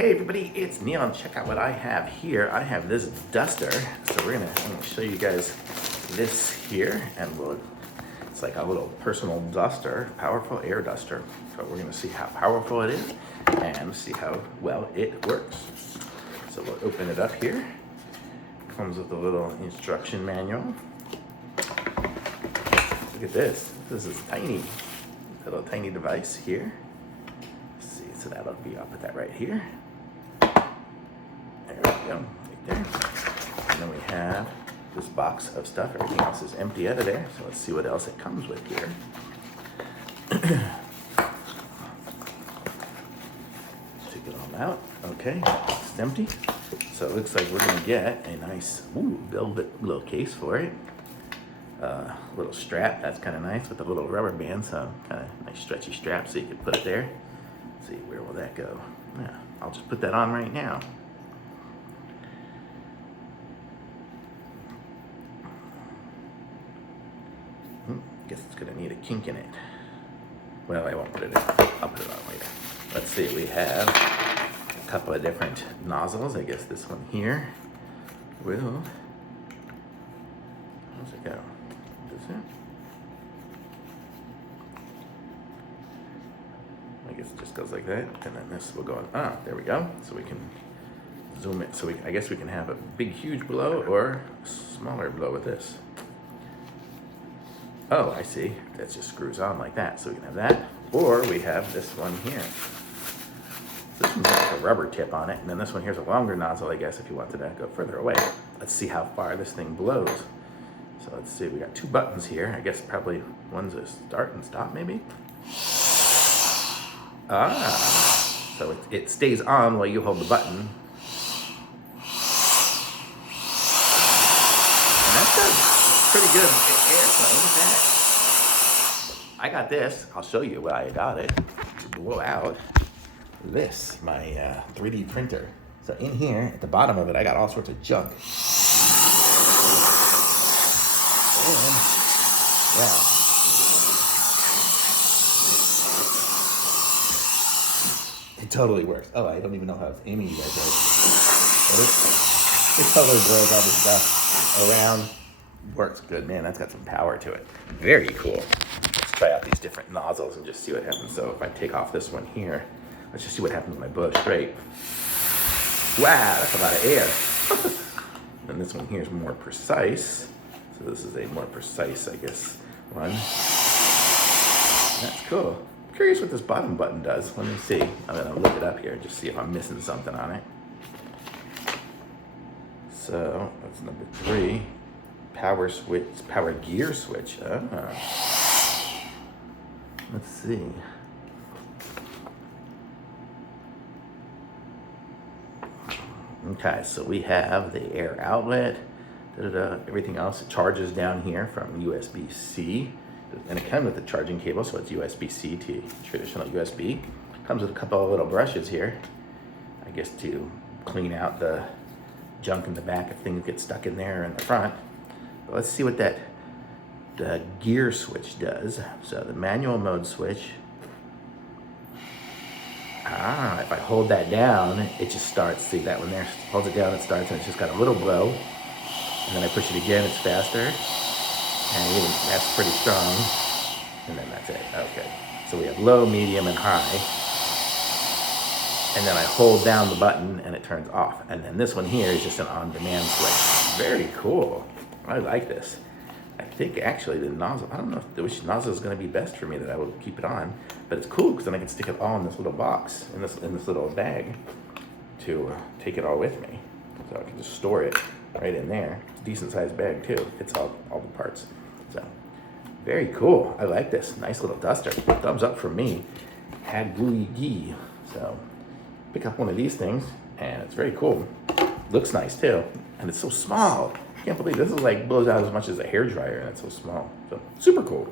Hey everybody, it's Neil, and check out what I have here. I have this duster, so I'm gonna show you guys this here, and it's like a little personal duster, powerful air duster. So we're gonna see how powerful it is and see how well it works. So we'll open it up here. Comes with a little instruction manual. Look at this. This is tiny, a little tiny device here. Let's see, so I'll put that right here. There we go, right there. And then we have this box of stuff. Everything else is empty out of there. So let's see what else it comes with here. Take it all out. Okay, it's empty. So it looks like we're gonna get a nice velvet little case for it. Little strap, that's kind of nice with a little rubber band, so kind of nice stretchy strap so you can put it there. Let's see, where will that go? Yeah, I'll just put that on right now. Guess it's gonna need a kink in it. Well, I won't put it in. I'll put it on later. Let's see, we have a couple of different nozzles. I guess this one here will, how's it go? Is it? I guess it just goes like that, and then this will go on. There we go. So we can zoom it. So I guess we can have a big, huge blow or a smaller blow with this. Oh, I see. That just screws on like that. So we can have that, or we have this one here. This one's got a rubber tip on it, and then this one here's a longer nozzle, I guess, if you wanted to go further away. Let's see how far this thing blows. So let's see, we got two buttons here. I guess probably one's a start and stop, maybe? So it stays on while you hold the button. And that's a pretty good airplane. Look at that. I got this. I'll show you why I got it. To blow out this, my 3D printer. So in here, at the bottom of it, I got all sorts of junk. And, yeah. It totally works. Oh, I don't even know how it's aiming you guys right. It totally blows all this stuff around. Works good, man. That's got some power to it. Very cool. Let's try out these different nozzles and just see what happens. So if I take off this one here, let's just see what happens when I blow straight. Wow, that's a lot of air. And this one here is more precise. So this is a more precise, I guess, one. That's cool. I'm curious what this bottom button does. Let me see. I'm gonna look it up here and just see if I'm missing something on it. So that's number 3. Power switch, power gear switch. Let's see. Okay, so we have the air outlet. Everything else, it charges down here from USB-C, and it comes with the charging cable, so it's USB-C to traditional USB. Comes with a couple of little brushes here, I guess to clean out the junk in the back if things get stuck in there in the front. But let's see what the gear switch does. So the manual mode switch. If I hold that down, it just starts. See that one there? Holds it down, it starts, and it's just got a little blow. And then I push it again, it's faster. And even that's pretty strong. And then that's it. Okay. So we have low, medium, and high. And then I hold down the button and it turns off. And then this one here is just an on-demand switch. Very cool. I like this. I think actually the nozzle, I don't know which nozzle is going to be best for me that I will keep it on, but it's cool because then I can stick it all in this little box, in this little bag to take it all with me. So I can just store it right in there. It's a decent sized bag too. It fits all the parts. So very cool. I like this. Nice little duster. Thumbs up from me. HAGOOGI. So pick up one of these things and it's very cool. Looks nice too. And it's so small. I can't believe this is like blows out as much as a hairdryer and it's so small. So super cool.